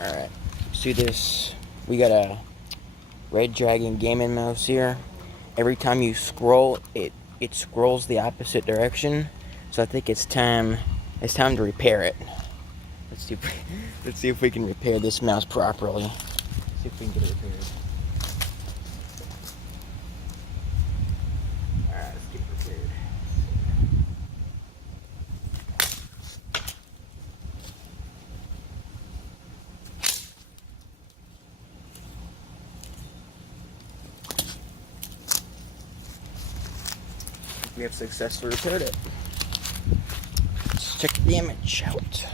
Alright, let's do this. We got a Red Dragon gaming mouse here. Every time you scroll, it scrolls the opposite direction. So I think it's time to repair it. Let's see if we can repair this mouse properly. See if we can get it repaired. Alright, let's get it repaired. We have successfully repaired it. Let's check the damage out.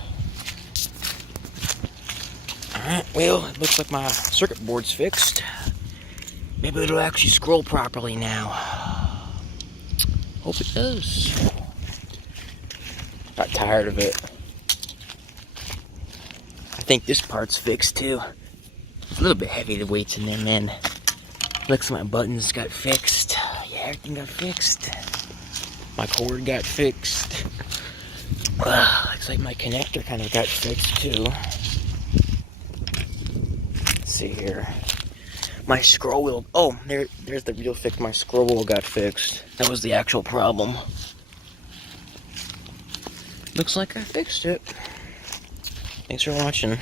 Alright, well, it looks like my circuit board's fixed. Maybe it'll actually scroll properly now. Hope it does. Got tired of it. I think this part's fixed too. It's a little bit heavy, the weight's in there, man. Looks like my buttons got fixed. Yeah, everything got fixed. My cord got fixed. Looks like my connector kind of got fixed too. Let's see here. My scroll wheel. Oh, there's the real fix. My scroll wheel got fixed. That was the actual problem. Looks like I fixed it. Thanks for watching.